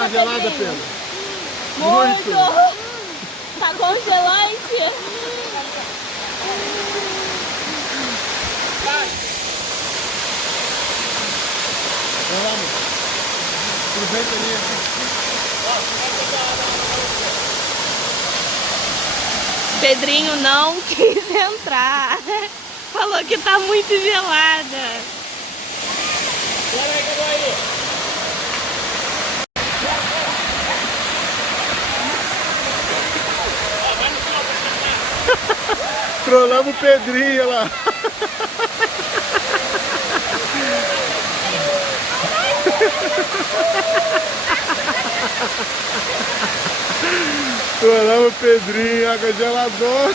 Tá gelada, Pedro? Muito! Tá congelante! Vai lá, amor. Aproveita ali. Pedrinho não quis entrar. Falou que tá muito gelada. Bora aí, cadê aí? Trollamos o Pedrinho lá. Trollamos o Pedrinho, água geladona.